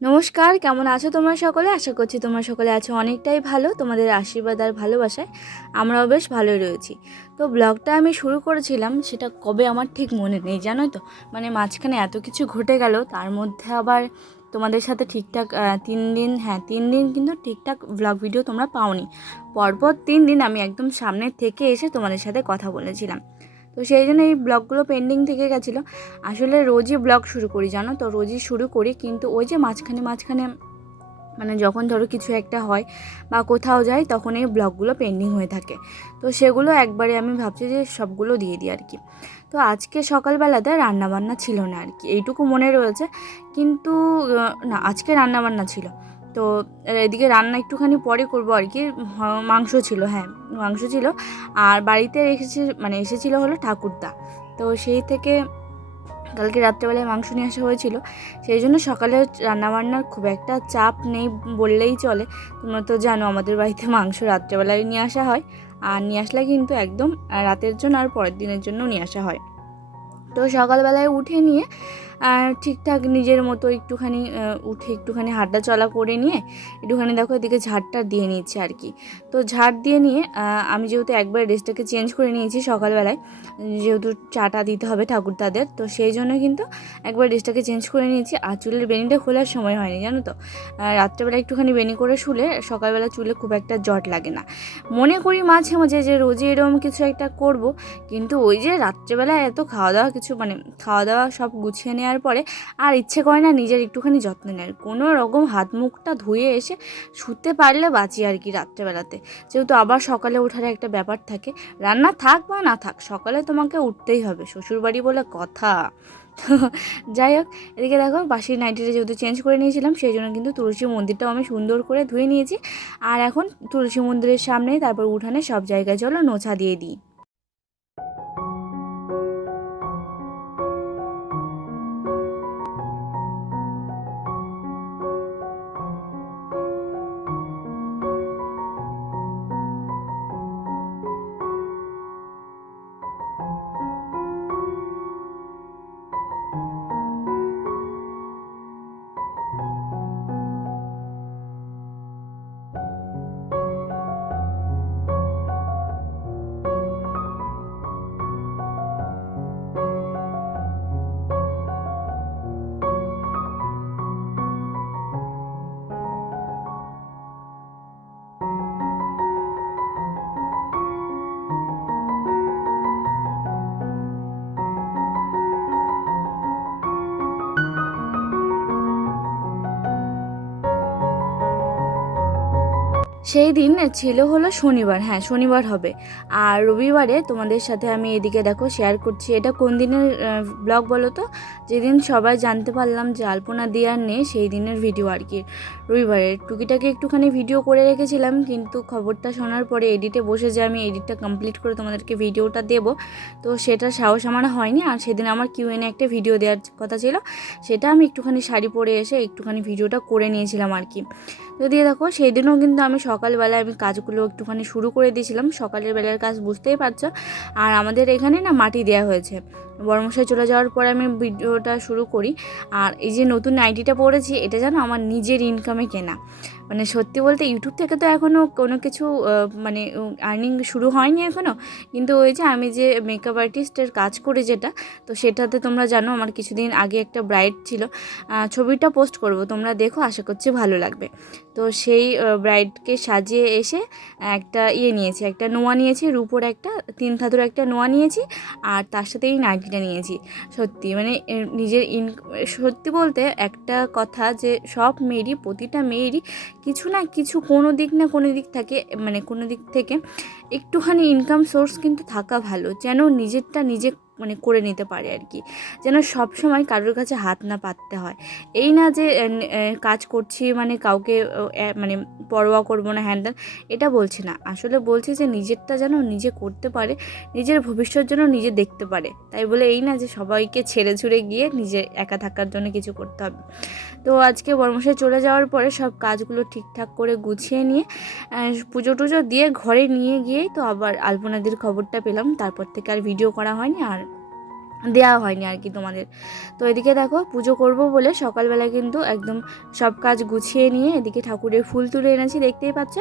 নমস্কার, কেমন আছো তোমরা সকলে? আশা করছি তোমরা সকলে আছো অনেকটাই ভালো। তোমাদের আশীর্বাদ আর ভালোবাসায় আমরাও বেশ ভালোই রয়েছি। তো ব্লগটা আমি শুরু করেছিলাম, সেটা কবে আমার ঠিক মনে নেই, জানো তো। মানে মাঝখানে এত কিছু ঘটে গেল, তার মধ্যে আবার তোমাদের সাথে ঠিকঠাক 3 দিন কিন্তু ঠিকঠাক ব্লগ ভিডিও তোমরা পাওনি। পরপর 3 দিন আমি একদম সামনে থেকে এসে তোমাদের সাথে কথা বলেছিলাম। তো সেই জন্য এই ব্লগগুলো পেন্ডিং থেকে গেছিলো। আসলে রোজই ব্লগ শুরু করি, জানো তো, রোজই শুরু করি, কিন্তু ওই যে মাঝখানে মাঝখানে মানে যখন ধরো কিছু একটা হয় বা কোথাও যাই, তখন এই ব্লগগুলো পেন্ডিং হয়ে থাকে। তো সেগুলো একবারে আমি ভাবছি যে সবগুলো দিয়ে দিই আর কি। তো আজকে সকালবেলাতে রান্নাবান্না ছিল না আর কি, এইটুকু মনে রয়েছে। কিন্তু না, আজকে রান্নাবান্না ছিল। তো এদিকে রান্না একটুখানি পরে করবো আর কি। মাংস ছিল, হ্যাঁ মাংস ছিল। আর বাড়িতে এসেছিলো হলো ঠাকুরদা। তো সেই থেকে কালকে রাত্রেবেলায় মাংস নিয়ে আসা হয়েছিল, সেই জন্য সকালে রান্নাবান্নার খুব একটা চাপ নেই বললেই চলে। তোমরা তো জানো আমাদের বাড়িতে মাংস রাত্রেবেলায় নিয়ে আসা হয়, আর নিয়ে আসলে কিন্তু একদম রাতের জন্য আর পরের দিনের জন্য নিয়ে আসা হয়। তো সকালবেলায় উঠে নিয়ে ঠিকঠাক নিজের মতো একটুখানি উঠে একটুখানি হাঁটা চলা করে নিয়ে একটুখানি দেখো এদিকে ঝাড়টা দিয়ে নিচ্ছে আর কি। তো ঝাড় দিয়ে নিয়ে আমি যেহেতু একবার ড্রেসটাকে চেঞ্জ করে নিয়েছি সকালবেলায়, যেহেতু চাটা দিতে হবে ঠাকুরদাদের, তো সেই জন্য কিন্তু একবার ড্রেসটাকে চেঞ্জ করে নিয়েছি। আর চুলের বেনিটা খোলার সময় হয়নি, জানো তো। রাত্রেবেলা একটুখানি বেনি করে শুলে সকালবেলা চুলে খুব একটা জট লাগে না। মনে করি মাঝে মাঝে যে রোজই এরকম কিছু একটা করব, কিন্তু ওই যে রাত্রেবেলা এত খাওয়া দাওয়া খাওয়া দাওয়া সব গুছিয়ে নেওয়ার পরে আর ইচ্ছে করে না নিজের একটুখানি যত্ন নেয়। কোনো রকম হাত মুখটা ধুয়ে এসে শুতে পারলে বাঁচি আর কি রাত্রেবেলাতে। যেহেতু আবার সকালে ওঠার একটা ব্যাপার থাকে, রান্না থাক বা না থাক সকালে তোমাকে উঠতেই হবে, শ্বশুরবাড়ি বলে কথা। তো যাই হোক, এদিকে দেখো বাসির নাইটিটা যেহেতু চেঞ্জ করে নিয়েছিলাম, সেই জন্য কিন্তু তুলসী মন্দিরটাও আমি সুন্দর করে ধুয়ে নিয়েছি। আর এখন তুলসী মন্দিরের সামনেই, তারপর উঠানে সব জায়গায় চলো নোছা দিয়ে দিই। সেই দিন ছিল হলো শনিবার, হ্যাঁ শনিবার হবে। আর রবিবারে তোমাদের সাথে আমি এদিকে দেখো শেয়ার করছি, এটা কোন দিনের ব্লগ বলো তো। যেদিন সবাই জানতে পারলাম যে আলপনা দেওয়ার নেই, সেই দিনের ভিডিও আর কি। রবিবারে টুকিটাকে একটুখানি ভিডিও করে রেখেছিলাম, কিন্তু খবরটা শোনার পরে এডিটে বসে যে আমি এডিটটা কমপ্লিট করে তোমাদেরকে ভিডিওটা দেবো, তো সেটার সাহস আমার হয়নি। আর সেদিন আমার কিউএনএ একটা ভিডিও দেওয়ার কথা ছিল, সেটা আমি একটুখানি শাড়ি পরে এসে একটুখানি ভিডিওটা করে নিয়েছিলাম আর কি। যদি দেখো সেই দিনও কিন্তু আমি সকালবেলায় কাজগুলো একটুখানি শুরু করে দিয়েছিলাম, সকালের বেলার কাজ বুঝতেই পারছো। আর আমাদের এখানে না মাটি দেওয়া হয়েছে, বর্মশাই চলে যাওয়ার পরে আমি ভিডিওটা শুরু করি। আর এই যে নতুন নাইটিটা পরেছি, এটা যেন আমার নিজের ইনকামে কেনা। মানে সত্যি বলতে ইউটিউব থেকে তো এখনও কোনো কিছু আর্নিং শুরু হয়নি এখনও। কিন্তু ওই যে আমি যে মেকআপ আর্টিস্টের কাজ করি যেটা, তো সেটাতে তোমরা জানো আমার কিছুদিন আগে একটা ব্রাইড ছিল, ছবিটা পোস্ট করব, তোমরা দেখো, আশা করছি ভালো লাগবে। তো সেই ব্রাইডকে সাজিয়ে এসে একটা নিয়েছি, একটা নোয়া নিয়েছি, রূপোর একটা 3 ধাতুর একটা নোয়া নিয়েছি, আর তার সাথে এই নাইটিটা নিয়েছি। সত্যি মানে সত্যি বলতে একটা কথা, যে সব মেয়েরই, প্রতিটা মেয়েরই কিছু না কিছু কোনো দিক না কোনো দিক থাকে, মানে কোনো দিক থেকে একটুখানি ইনকাম সোর্স কিন্তু থাকা ভালো, যেন নিজেরটা নিজে মানে করে নিতে পারে আর কি। যেন সব সময় কারোর কাছে হাত না পাততে হয়। এই না যে কাজ করছি মানে কাউকে মানে পরোয়া করবো না, হ্যান ত্যান, এটা বলছি না। আসলে বলছি যে নিজেরটা যেন নিজে করতে পারে, নিজের ভবিষ্যৎ যেন নিজে দেখতে পারে। তাই বলে এই না যে সবাইকে ছেড়ে ছুড়ে গিয়ে নিজে একা থাকার জন্য কিছু করতে হবে। তো আজকে বর্মশাই চলে যাওয়ার পরে সব কাজগুলো ঠিকঠাক করে গুছিয়ে নিয়ে পুজো টুজো দিয়ে ঘরে নিয়ে গিয়েই তো আবার আলপনাদির খবরটা পেলাম। তারপর থেকে আর ভিডিও করা হয়নি। আর দেওয়া হয়নি আর কি তোমাদের। তো এদিকে দেখো পুজো করব বলে সকালবেলা কিন্তু একদম সব কাজ গুছিয়ে নিয়ে এদিকে ঠাকুরের ফুল তুলে এনেছি, দেখতেই পাচ্ছ।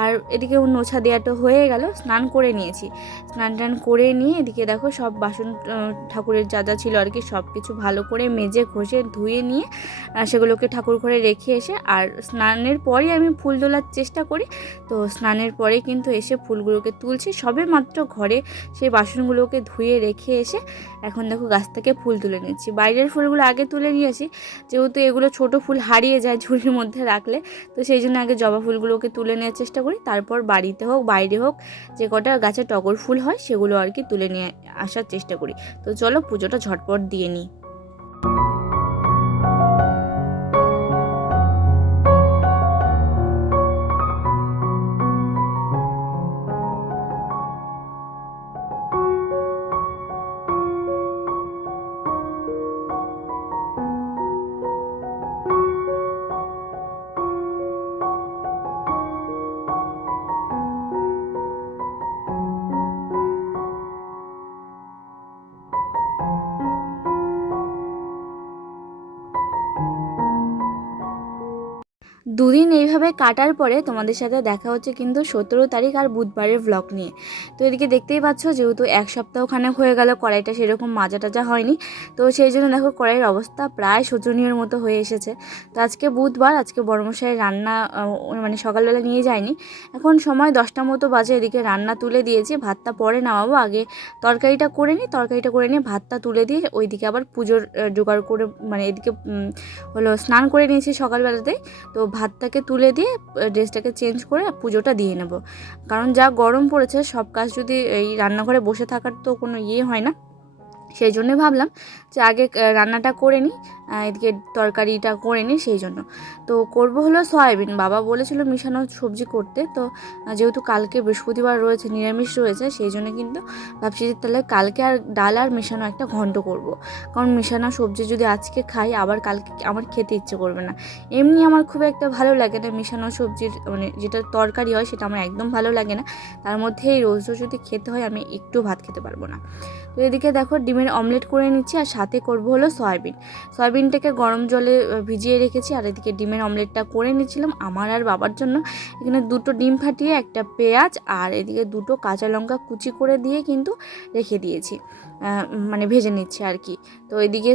আর এদিকে নোছা দেওয়াটা হয়ে গেল, স্নান করে নিয়েছি। স্নান টান করে নিয়ে এদিকে দেখো সব বাসন ঠাকুরের যা যা ছিল আর কি সব কিছু ভালো করে মেজে ঘষে ধুয়ে নিয়ে সেগুলোকে ঠাকুর ঘরে রেখে এসে, আর স্নানের পরে আমি ফুল তোলার চেষ্টা করি। তো স্নানের পরে কিন্তু এসে ফুলগুলোকে তুলছি, সবে মাত্র ঘরে সেই বাসনগুলোকে ধুয়ে রেখে এসে এখন দেখো গাছ থেকে ফুল তুলে নিচ্ছি। বাইরের ফুলগুলো আগে তুলে নিয়েছি, যেহেতু এগুলো ছোট ফুল হারিয়ে যায় ঝুড়ির মধ্যে রাখলে, তো সেই জন্য আগে জবা ফুলগুলোকে তুলে নেওয়ার চেষ্টা করি, তারপর বাড়িতে হোক বাইরে হোক যে কটা গাছে টগর ফুল হয় সেগুলো আর কি তুলে নিয়ে আসার চেষ্টা করি। তো চলো পুজোটা ঝটপট দিয়ে নিই। দুদিন এইভাবে কাটার পরে তোমাদের সাথে দেখা হচ্ছে কিন্তু 17 তারিখ আর বুধবারের ব্লগ নিয়ে। তো এদিকে দেখতেই পাচ্ছ, যেহেতু এক সপ্তাহখানেক হয়ে গেল কড়াইটা সেরকম মাজা টাজা হয়নি, তো সেই জন্য দেখো কড়াইয়ের অবস্থা প্রায় শোচনীয়র মতো হয়ে এসেছে। তো আজকে বুধবার, আজকে বড়মশাই রান্না মানে সকালবেলা নিয়ে যায়নি, এখন সময় 10টা মতো বাজে। এদিকে রান্না তুলে দিয়েছি, ভাতটা পরে নামাবো, আগে তরকারিটা করে নিয়ে ভাতটা তুলে দিয়ে ওইদিকে আবার পুজোর জোগাড় করে, মানে এদিকে হলো স্নান করে নিয়েছি সকালবেলাতেই। তো ভাতটাকে তুলে দিয়ে ড্রেসটাকে চেঞ্জ করে পুজোটা দিয়ে নেব, কারণ যা গরম পড়েছে সব কাজ যদি এই রান্নাঘরে বসে থাকার তো কোনো হয় না, সেই জন্যে ভাবলাম যে আগে রান্নাটা করে নিই, এদিকে তরকারিটা করে নিই। সেই জন্য তো করব হলো সয়াবিন। বাবা বলেছিল মিশানো সবজি করতে, তো যেহেতু কালকে বৃহস্পতিবার রয়েছে, নিরামিষ রয়েছে, সেই জন্য কিন্তু ভাবছি যে তাহলে কালকে আর ডাল আর মেশানো একটা ঘন্ট করব, কারণ মেশানো সবজি যদি আজকে খাই আবার কালকে আমার খেতে ইচ্ছে করবে না। এমনি আমার খুব একটা ভালো লাগে না মেশানো সবজির, মানে যেটা তরকারি হয় সেটা আমার একদম ভালো লাগে না, তার মধ্যে এই রোজ রোজ যদি খেতে হয় আমি একটু ভাত খেতে পারবো না। তো এদিকে দেখো ডিমের অমলেট করে নিচ্ছি, আর সাথে করব হলো সয়াবিনটাকে গরম জলে ভিজিয়ে রেখেছি, আর এদিকে ডিমের অমলেটটা করে নিচ্ছিলাম আমার আর বাবার জন্য। এখানে 2টো ডিম ফাটিয়ে একটা পেঁয়াজ আর এদিকে 2টো কাঁচা লঙ্কা কুচি করে দিয়ে কিন্তু রেখে দিয়েছি, মানে ভেজে নিচ্ছি আর কি। তো এদিকে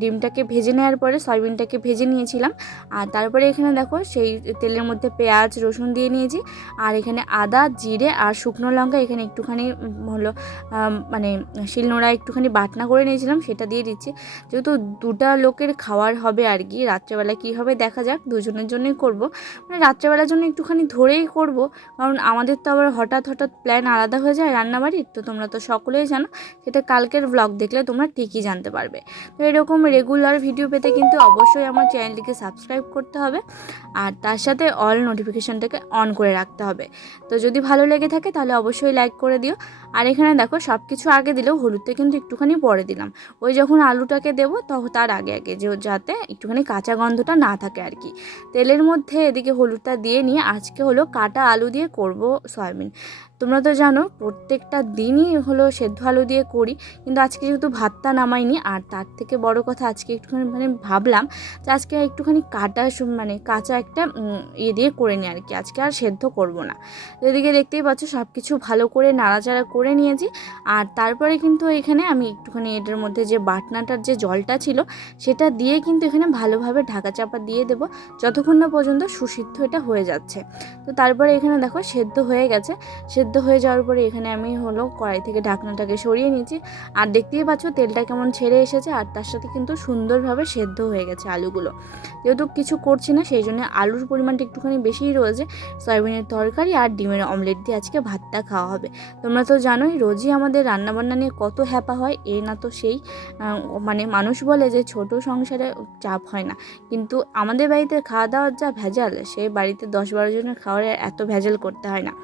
ডিমটাকে ভেজে নেওয়ার পরে সয়াবিনটাকে ভেজে নিয়েছিলাম, আর তারপরে এখানে দেখো সেই তেলের মধ্যে পেঁয়াজ রসুন দিয়ে নিয়েছি, আর এখানে আদা জিরে আর শুকনো লঙ্কা এখানে একটুখানি হলো মানে শিলনোড়া একটুখানি বাটনা করে নিয়েছিলাম, সেটা দিয়ে দিচ্ছি। যেহেতু 2টা লোকের খাওয়ার হবে আর কি, রাত্রেবেলা কী হবে দেখা যাক, দুজনের জন্যই করব, মানে রাত্রেবেলার জন্য একটুখানি ধরেই করব, কারণ আমাদের তো আবার হঠাৎ প্ল্যান আলাদা হয়ে যায় রান্নাবাড়ির, তো তোমরা তো সকলেই জানো, সেটা কালকের ব্লগ দেখলে তোমরা ঠিকই জানতে পারবে। তো এরকম রেগুলার ভিডিও পেতে কিন্তু অবশ্যই আমার চ্যানেলটিকে সাবস্ক্রাইব করতে হবে, আর তার সাথে অল নোটিফিকেশানটাকে অন করে রাখতে হবে। তো যদি ভালো লেগে থাকে তাহলে অবশ্যই লাইক করে দিও। আর এখানে দেখো সব কিছু আগে দিলেও হলুদটা কিন্তু একটুখানি পরে দিলাম, ওই যখন আলুটাকে দেবো তখন তার আগে যাতে একটুখানি কাঁচা গন্ধটা না থাকে আর কি। তেলের মধ্যে এদিকে হলুদটা দিয়ে নিয়ে আজকে হলো কাটা আলু দিয়ে করব সয়াবিন। তোমরা তো জানো প্রত্যেকটা দিনই হলো সেদ্ধ আলু দিয়ে করি, কিন্তু আজকে যেহেতু ভাতটা নামাইনি, আর তার থেকে বড় কথা আজকে একটুখানি মানে ভাবলাম যে আজকে একটুখানি মানে কাঁচা একটা দিয়ে করে নিই আর কি, আজকে আর সেদ্ধ করব না। এদিকে দেখতেই পাচ্ছ সব কিছু ভালো করে নাড়াচাড়া করে নিয়েছি, আর তারপরে কিন্তু এখানে আমি একটুখানি এটার মধ্যে যে বাটনাটার যে জলটা ছিল সেটা দিয়ে কিন্তু এখানে ভালোভাবে ঢাকা চাপা দিয়ে দেবো যতক্ষণ না পর্যন্ত সুসিদ্ধ এটা হয়ে যাচ্ছে। তো তারপরে এখানে দেখো সেদ্ধ হয়ে গেছে, সেদ্ধ হয়ে যাওয়ার পরে এখানে আমি হলো কড়াই থেকে ঢাকনাটাকে সরিয়ে নিয়েছি, আর দেখতেই পাচ্ছ তেলটা কেমন ছেড়ে এসেছে, আর তার সাথে কিন্তু সুন্দরভাবে সেদ্ধ হয়ে গেছে আলুগুলো। যেহেতু কিছু করছি না সেই জন্য আলুর পরিমাণটা একটুখানি বেশিই রয়েছে। সয়াবিনের তরকারি আর ডিমের অমলেট দিয়ে আজকে ভাতটা খাওয়া হবে। তোমরা তো জানোই রোজই আমাদের রান্নাবান্না নিয়ে কত হ্যাপা হয়, এ না তো সেই, মানে মানুষ বলে যে ছোট সংসারে চাপ হয় না, কিন্তু আমাদের বাড়িতে খাওয়া দাওয়ার যা ভেজাল, সে বাড়িতে 10-12 জনের খাওয়ার এত ভেজাল করতে হয় না।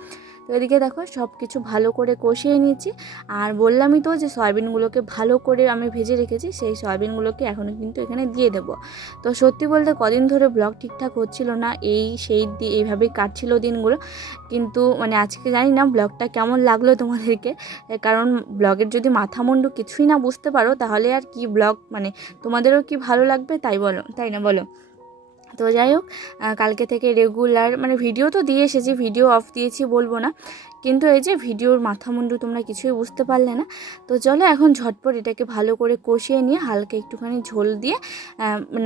তো এদিকে দেখো সব কিছু ভালো করে কষিয়ে নিয়েছি। আর বললামই তো যে সয়াবিনগুলোকে ভালো করে আমি ভেজে রেখেছি, সেই সয়াবিনগুলোকে এখনও কিন্তু এখানে দিয়ে দেবো। তো সত্যি বলতে কদিন ধরে ব্লগ ঠিকঠাক হচ্ছিল না, সেই এইভাবেই কাটছিল দিনগুলো। কিন্তু মানে আজকে জানি না ব্লগটা কেমন লাগলো তোমাদেরকে, কারণ ব্লগের যদি মাথা মুন্ডু কিছুই না বুঝতে পারো তাহলে আর কি ব্লগ মানে তোমাদেরও কি ভালো লাগবে, তাই না বলো? তো যাই হোক, কালকে থেকে রেগুলার মানে ভিডিও তো দিয়ে এসেছি, ভিডিও অফ দিয়েছি বলবো না, কিন্তু এই যে ভিডিওর মাথা মুন্ডু তোমরা কিছুই বুঝতে পারলে না। তো চলো এখন ঝটপট এটাকে ভালো করে কষিয়ে নিয়ে হালকা একটুখানি ঝোল দিয়ে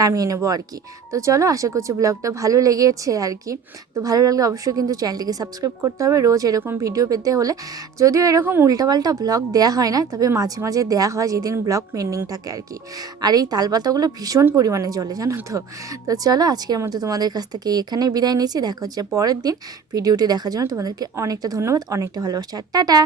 নামিয়ে নেবো আর কি। তো চলো, আশা করছি ব্লগটা ভালো লেগেছে আর কি। তো ভালো লাগলে অবশ্যই কিন্তু চ্যানেলটিকে সাবস্ক্রাইব করতে হবে রোজ এরকম ভিডিও পেতে হলে। যদিও এরকম উল্টাপাল্টা ব্লগ দেওয়া হয় না, তবে মাঝে মাঝে দেওয়া হয় যেদিন ব্লগ পেন্ডিং থাকে আর কি। আর এই তালপাতাগুলো ভীষণ পরিমাণে জ্বলে, জানো তো। তো চলো, আজকের মতো তোমাদের কাছ থেকে এখানেই বিদায় নিচ্ছি। দেখা হচ্ছে পরের দিন। ভিডিওটি দেখার জন্য তোমাদেরকে অনেকটা ধন্যবাদ, অনেকটা ভালোবাসা। টাটা।